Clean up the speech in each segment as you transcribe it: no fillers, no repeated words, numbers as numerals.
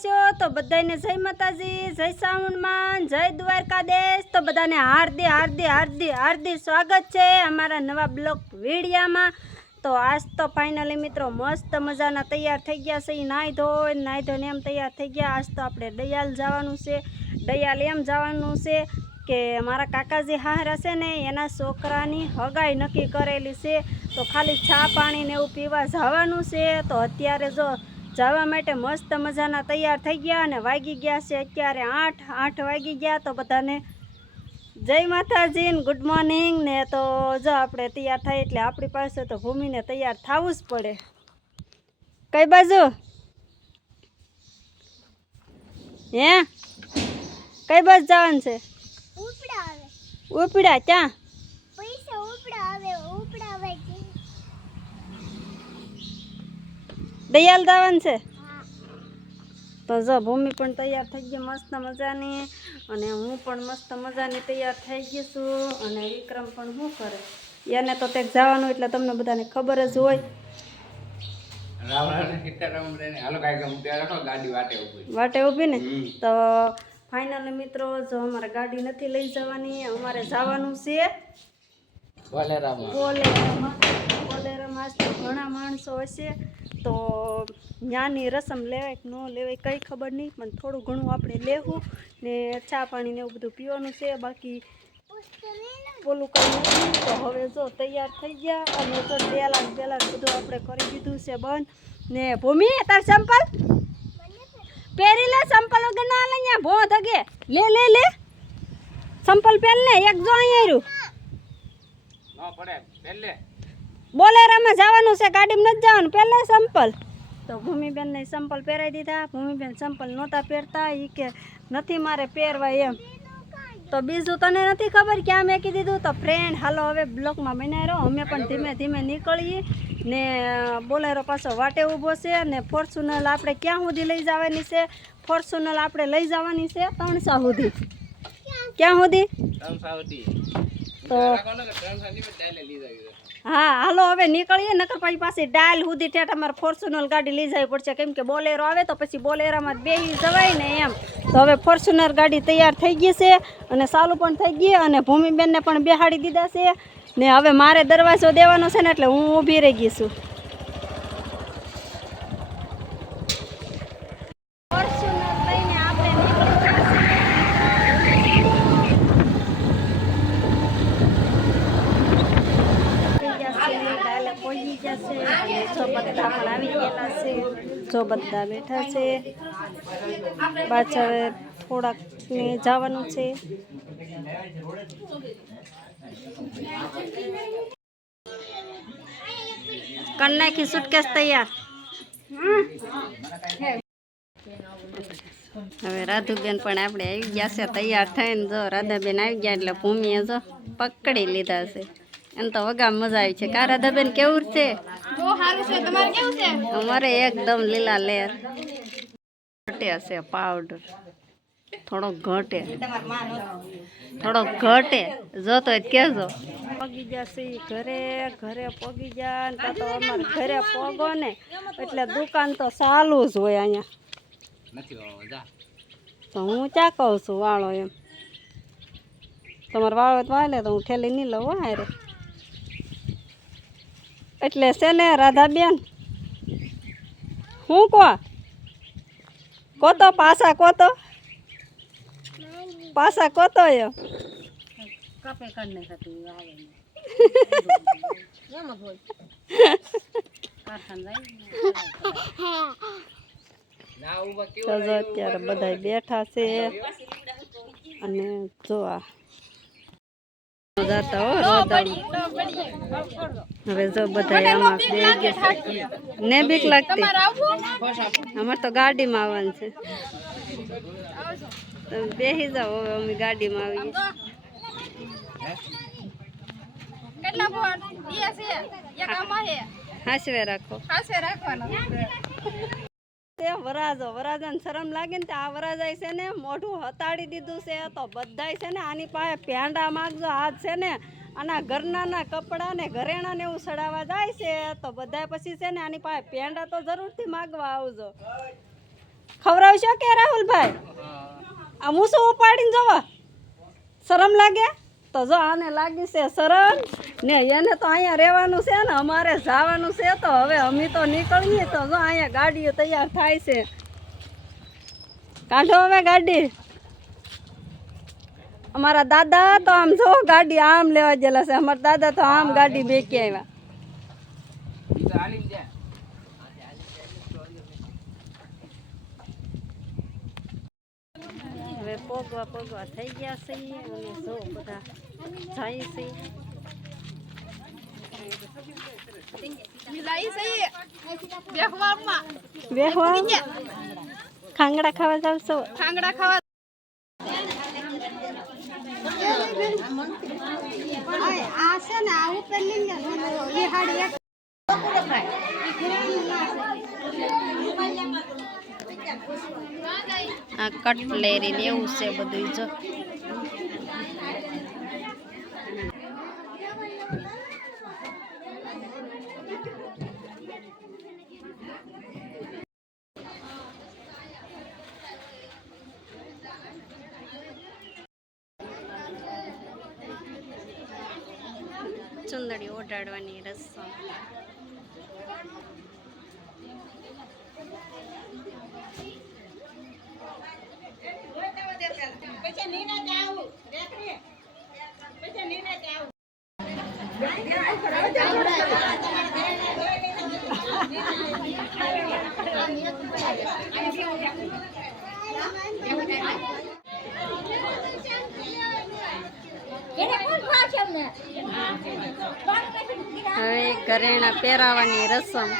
છો તો બધાને જય માતાજી, જય સાવણમાં, જય દ્વારકાધીશ। તો બધાને હાર્દિક સ્વાગત છે અમારા નવા બ્લોગ વિડીયામાં। તો આજ તો ફાઇનલી મિત્રો મસ્ત મજાના તૈયાર થઈ ગયા છે। નાહી ધોઈને એમ તૈયાર થઈ ગયા। આજ તો આપણે દયાલ જવાનું છે। દયાલ એમ જવાનું છે કે મારા કાકાજી હાહરા છે ને એના છોકરાની હગાઈ નક્કી કરેલી છે। તો ખાલી ચા પાણી ને એવું પીવા જવાનું છે। તો અત્યારે જો જવા માટે મસ્ત મજાના તૈયાર થઈ ગયા અને વાગી ગયા છે અત્યારે 8 વાગી ગયા। તો બધાને જય માતાજી ને ગુડ મોર્નિંગ ને। તો જો આપણે તૈયાર થાય એટલે આપણી પાસે તો ભૂમિને તૈયાર થવું જ પડે। કઈ બાજુ હે કઈ બાજુ જવાનું છે? ઉપડા ક્યાં? દયાલ જવાનું છે? તો જો ભૂમિ પણ તૈયાર થઈ ગઈ મસ્ત મજાની અને હું પણ મસ્ત મજાની તૈયાર થઈ ગઈ છું। અને વિક્રમ પણ શું કરે એને તો તે જવાનું એટલે તમને બધાને ખબર જ હોય। વાટે ઊભી ને તો ફાઇનલી મિત્રો જો અમારે ગાડી નથી લઈ જવાની, અમારે જવાનું છે બોલેરામાં। ઘણા માણસો હશે તો ન્યાની રસમ લેવાય કે ન લેવાય કંઈ ખબર નહીં, પણ થોડું ઘણું આપણે લેવું ને ચા પાણી ને એવું બધું પીવાનું છે। બાકી બોલું કંઈ નથી। તો હવે જો તૈયાર થઈ ગયા અને તો ડેલા બધું આપણે કરી દીધું છે બંધ ને। ભૂમિ તાર સંપલ પહેરી લે, સંપલ વગર ના લે ન્યા ભો ધગે લે સંપલ પહેર લે। એક જો અહીંયા રહ્યું બોલેરામાં જવાનું છે, ગાડીમાં નથી જવાનું, પહેલે સંપલ। તો ભૂમિબેન ને સંપલ પહેરાવી દીધા। ભૂમિબેન સંપલ નહોતા પહેરતા, એ કે નથી મારે પહેરવા એમ। તો બીજું તને નથી ખબર ક્યાં મેં કીધું? તો ફ્રેન્ડ હાલો હવે બ્લોકમાં બનાવી રહો, અમે પણ ધીમે ધીમે નીકળીએ ને। બોલેરો પાછો વાટે ઊભો છે ને ફોર્ચ્યુનર આપણે ક્યાં સુધી લઈ જવાની છે? ફોર્ચ્યુનર આપણે લઈ જવાની છે તણસા સુધી। ક્યાં સુધી? તો હા હાલો હવે નીકળીએ, નકર પછી પાછી ડાલ સુધી ઠેઠ અમારે ફોર્ચ્યુનર ગાડી લઈ જવી પડશે, કેમ કે બોલેરો આવે તો પછી બોલેરામાં બેસી જવાય ને એમ। તો હવે ફોર્ચ્યુનર ગાડી તૈયાર થઈ ગઈ છે અને ચાલુ પણ થઈ ગઈ અને ભૂમિબેનને પણ બેહાડી દીધા છે ને। હવે મારે દરવાજો દેવાનો છે ને એટલે હું ઊભી રહી ગઈ છું। જો બધા પણ આવી ગયેલા છે, જો બધા બેઠા છે, પાછળ થોડાક ને જવાનું છે। કરી નાખી સુટકેસ તૈયાર। હવે રાધુબેન પણ આપણે આવી ગયા છે તૈયાર થઈને। જો રાધાબેન આવી ગયા એટલે ભૂમિએ જો પકડી લીધા છે। એમ તો વગા મજા આવી છે કા રાધાબેન? કેવું છે? અમારે એકદમ લીલા લેર ઘટે છે, પાવડર થોડોક ઘટે જોતો કેજો। પગી જશે ઘરે પગી જાય ને તો અમારે ઘરે પગો ને એટલે દુકાન તો ચાલુ જ હોય અહીંયા। તો હું ચા કહું છું વાળો એમ, તમારે વાળો વાળે તો હું ઠેલી નહીં લઉં હારે। એટલે છે ને રાધાબેન હું કોતો પાસા કોતો એમ કાપે કાઢ નાખતી આવે એમ જ હોય અત્યારે બધા બેઠા છે અને જો હવે જો બધા આમાં ને બીક લાગતી, અમારે તો ગાડીમાં આવવાનું છે। તમે બેસી જાઓ, હવે અમે ગાડીમાં આવીએ। હાસવે રાખો વરાજાને શરમ લાગે ને આ વરાજાય છે ને મોઢું હતાડી દીધું છે। તો બધાય છે ને આની પાસે પેંડા માગજો, હાથ છે ને આના ઘરના કપડા ને ઘરેણા ને એવું સડાવવા જાય છે। તો બધા પછી છે ને આની પાસે પેંડા તો જરૂરથી માગવા આવજો। ખવડાવશો કે રાહુલભાઈ? આ મૂસું ઉપાડીને જોવો, શરમ લાગે? તો જો આને લાગી છે શરમ ને એને તો અહીંયા રહેવાનું છે ને અમારે જવાનું છે. તો હવે અમે તો નીકળીએ. તો જો અહીંયા ગાડીઓ તૈયાર થાય છે. કાઢો હવે ગાડી. અમારા દાદા તો આમ જો ગાડી આમ લેવા ગયેલા છે. અમારા દાદા તો આમ ગાડી બેકી આવ્યા. હવે પોગવા થઈ ગયા છે અને જો બધા જાય છે. ખાંગડા ખાવા જાવ છો? ખાંગડા ખાવા આ છે ને આ ઉપર આ કટલેરી ને એવું છે બધું. જો ચુંદડી ઓઢાડવાની રસમ. હવે ઘરેણા પહેરાવાની રસમ.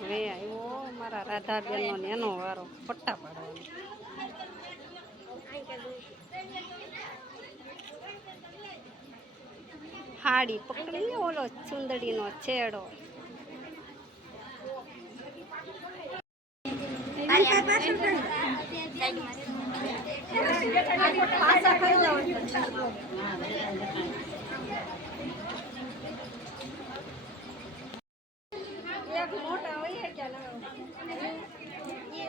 હવે આવ્યો મારા રાધાબેન નો એનો વારો પટ્ટા પાડવાનો. હાડી પકડી ઓલો ચુંદડીનો છેડો. એક મોટા હોય કે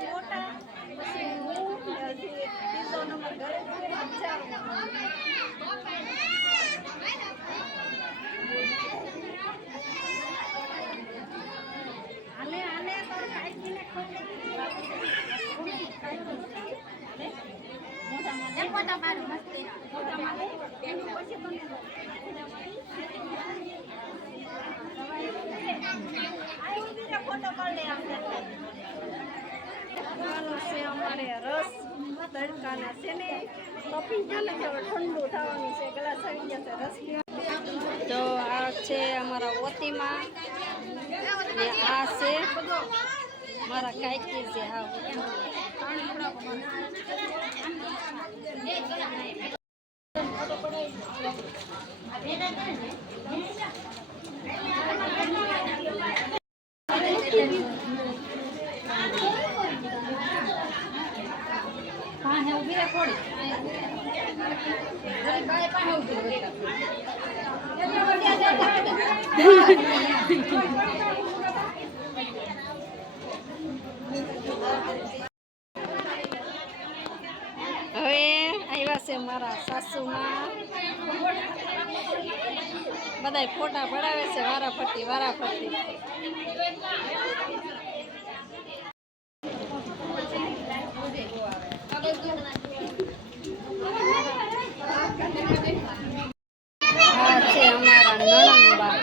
મોટા પછી ત્રીજો નંબર ઘરે અમારે રસ તડકાના છે ને તપી ગયા ને ઠંડુ થવાનું છે. ગ્લાસ આવી ગયા છે રસ. તો આ છે અમારા ઓતીમાં ને આ છે મારા કાકી છે. આવ્યા છે મારા સાસુમાં, બધા ફોટા પડાવે છે વારા ફરતી. આ છે અમારા નણંદબા.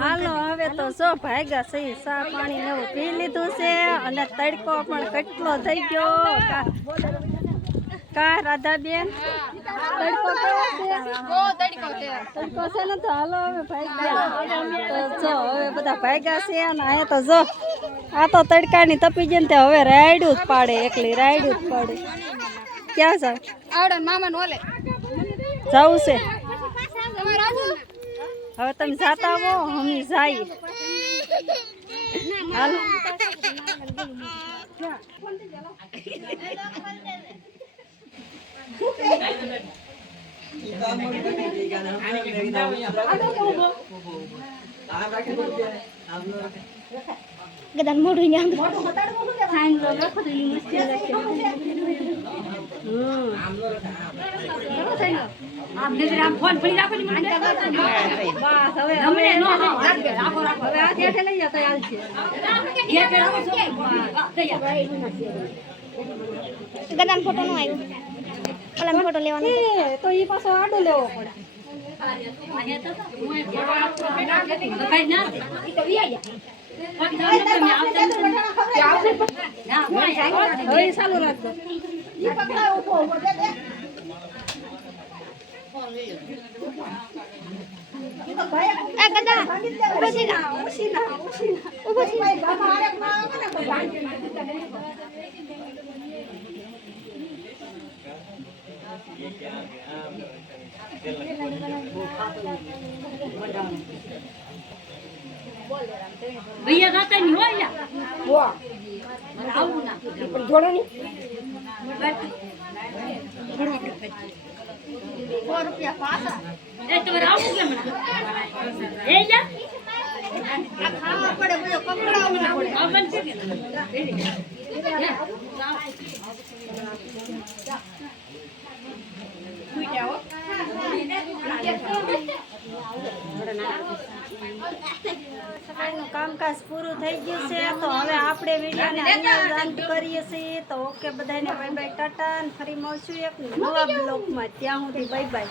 હાલો હવે તો જો ભાગ્યા સહી ચા પાણી ને એવું પી લીધું છે અને તડકો પણ કેટલો થઈ ગયો કા રાધાબેન. તડકો કેવો છે? તડકો છે ને. તો હાલો હવે ભાગ્યા તો જો હવે બધા ભાગ્યા છે અને અહીંયા તો જો આ તો તડકાની તપી જાય ને તે હવે રાયડું જ પાડે, એકલી રાયડું જ પાડે. ક્યાં જાવ? આવડે મામા નો લે જવું છે. હવે તમે જાતા આવો, અમે જાય. હાલો ગદાન મોઢું ને સાઈન લો રાખો તો એની મુશ્કેલ લાગે. આમ નજર આમ ફોન ફરી રાખો ને મને બસ હવે હમણે નો રાખો હવે આ જેઠે લઈ જતો હાલ છે જેઠે રાખો છો ગદાન ફોટો નો આવ્યો ઓલા ફોટો લેવાનો તો ઈ પાછો આડો લેવો પડે. ચાલુ રાખજો. भैया जाता नहीं हो या वो आओ ना पर जोड़ो नहीं ₹100 पासा ए तो आओ क्या मना ए जा आ खावा पड़े बोलो कपड़ा ना पड़े अपन से कोई जाओ સકાળનું કામકાજ પૂરું થઈ ગયું છે તો હવે આપણે વિડીયોને અહીંયા અંત કરીએ છીએ. તો ઓકે બધાને બાય બાય ટાટા, ફરી મળશું એક નવા બ્લોગમાં. ત્યાં સુધી બાય બાય.